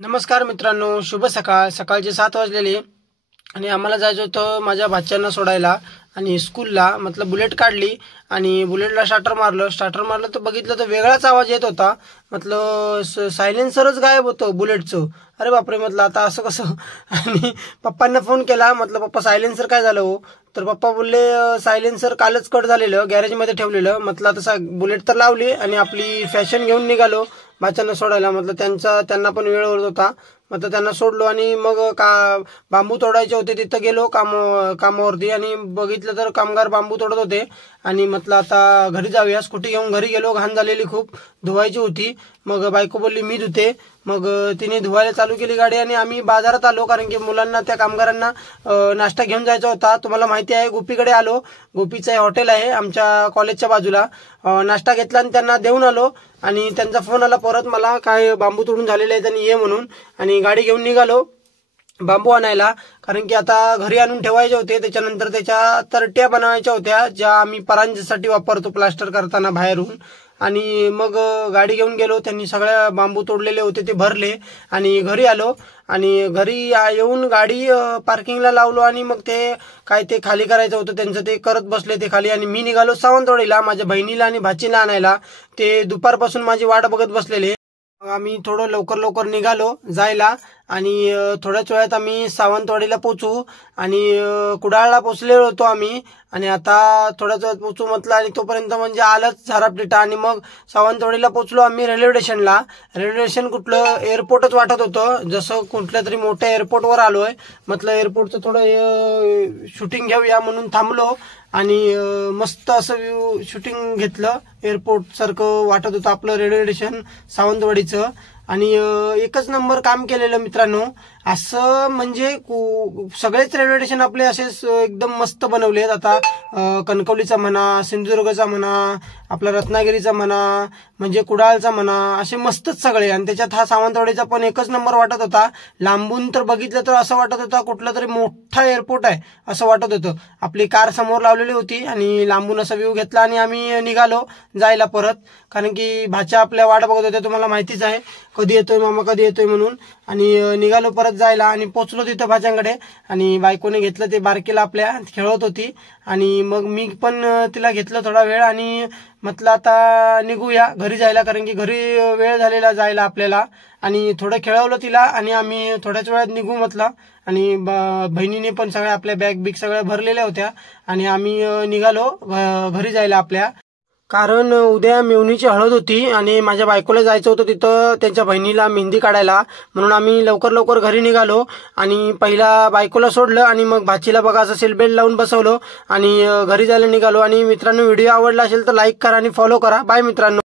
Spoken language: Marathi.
नमस्कार मित्रांनो, शुभ सकाळ. सकाळचे 7 वाजलेले आणि आम्हाला जायचं होतं माझ्या भाच्यांना सोडायला आणि स्कूलला. मतलब बुलेट काढली आणि बुलेटला स्टार्टर मारलं तर बघितलं तर वेगळाच आवाज येत होता. मतलब सायलेन्सरच गायब होतं बुलेटचं. अरे बापरे, म्हटलं आता असं कसं. आणि पप्पांना फोन केला, म्हटलं पप्पा सायलेन्सर काय झालं हो. तर पप्पा बोलले सायलेन्सर कालच कट झालेलं, गॅरेजमध्ये ठेवलेलं. म्हटलं आता बुलेट तर लावली आणि आपली फॅशन घेऊन निघालो भाच्यांना सोडायला. म्हटलं त्यांना पण वेळ होत होता. म्हटलं त्यांना सोडलो आणि मग बांबू तोडायचे होते, तिथं गेलो कामावरती आणि बघितलं तर कामगार बांबू तोडत होते. आणि म्हटलं आता घरी जाऊया, स्कूटी घेऊन घरी गेलो. घाण झालेली खूप, धुवायची होती. मग बायको बोलली मी धुते. मग तिने धुवायला चालू केली गाडी आणि आम्ही बाजारात आलो, कारण की मुलांना त्या कामगारांना नाश्ता घेऊन जायचा होता. तुम्हाला माहिती आहे गोपीकडे आलो. गोपीचं हॉटेल आहे आमच्या कॉलेजच्या बाजूला. नाश्ता घेतला आणि त्यांना देऊन आलो आणि त्यांचा फोन आला परत मला, काय बांबू तोडून झालेले आहेत आणि ये म्हणून. आणि गाडी घेऊन निघालो बांबू आणायला, कारण की आता घरी आणून ठेवायचे होते. त्याच्यानंतर त्याच्या तरट्या बनवायच्या होत्या, ज्या आम्ही परांजीसाठी वापरतो प्लास्टर करताना बाहेरून. आणि मग गाडी घेऊन गेलो. त्यांनी सगळ्या बांबू तोडलेले होते ते भरले आणि घरी आलो. आणि घरी येऊन गाडी पार्किंगला लावलो आणि मग ते खाली करायचं होतं त्यांचं, ते करत बसले ते खाली. आणि मी निघालो सावंतवाडीला माझ्या बहिणीला आणि भाचीला आणायला. ते दुपारपासून माझी वाट बघत बसलेले. आम्ही थोडं लवकर निघालो जायला आणि थोड्याच वेळात आम्ही सावंतवाडीला पोचू. आणि कुडाळला पोचलेलो होतो आम्ही. आणि आता थोड्याच वेळात पोचू म्हटलं आणि तोपर्यंत म्हणजे आलंच झारापटीटा. आणि मग सावंतवाडीला पोचलो आम्ही रेल्वे स्टेशनला. रेल्वे स्टेशन कुठलं एअरपोर्टच वाटत होतं, जसं कुठल्या तरी मोठ्या एअरपोर्टवर आलोय. म्हटलं एअरपोर्टचं थोडं शूटिंग घेऊया म्हणून थांबलो आणि मस्त असं शूटिंग घेतलं. एअरपोर्ट सारखं वाटत होतं आपलं रेल्वे स्टेशन सावंतवाडीचं. आणि एकच नंबर काम केलेलं मित्रांनो. असं म्हणजे सगळेच रेल्वे स्टेशन आपले असेच एकदम मस्त बनवलेत. आता कणकवलीचा म्हणा, सिंधुदुर्गचा म्हणा, आपला रत्नागिरीचा म्हणा, म्हणजे कुडाळचा म्हणा, असे मस्तच सगळे. आणि त्याच्यात हा सावंतवाडीचा पण एकच नंबर वाटत होता. लांबून तर बघितलं तर असं वाटत होता कुठला तरी मोठा एअरपोर्ट आहे असं वाटत होतं. आपली कार समोर लावलेली होती आणि लांबून असा व्ह्यू घेतला आणि आम्ही निघालो जायला परत, कारण की भाच्या आपल्या वाट बघत होत्या. तुम्हाला माहितीच आहे कधी येतोय मामा, कधी येतोय म्हणून. आणि निघालो परत जायला आणि पोचलो तिथं भाच्यांकडे. आणि बायकोने घेतलं ते बारकीला आपल्या, खेळत होती. आणि मग मी पण तिला घेतलं थोडा वेळ आणि म्हटलं आता निघूया घरी जायला, कारण की घरी वेळ झालेला जायला आपल्याला. आणि थोडं खेळवलं तिला आणि आम्ही थोड्याच वेळात निघू म्हटलं. आणि बहिणीने पण सगळ्या आपल्या बॅग सगळ्या भरलेल्या होत्या आणि आम्ही निघालो घरी जायला आपल्या. कारण उद्या मेवणीची हळद होती आणि माझ्या बायकोला जायचं होतं तिथं त्यांच्या बहिणीला मेहंदी काढायला, म्हणून आम्ही लवकर घरी निघालो. आणि पहिला बायकोला सोडलं आणि मग भाचीला बघा असं सीट बेल्ट लावून बसवलं आणि घरी जायला निघालो. आणि मित्रांनो, व्हिडिओ आवडला असेल तर लाईक करा आणि फॉलो करा. बाय मित्रांनो.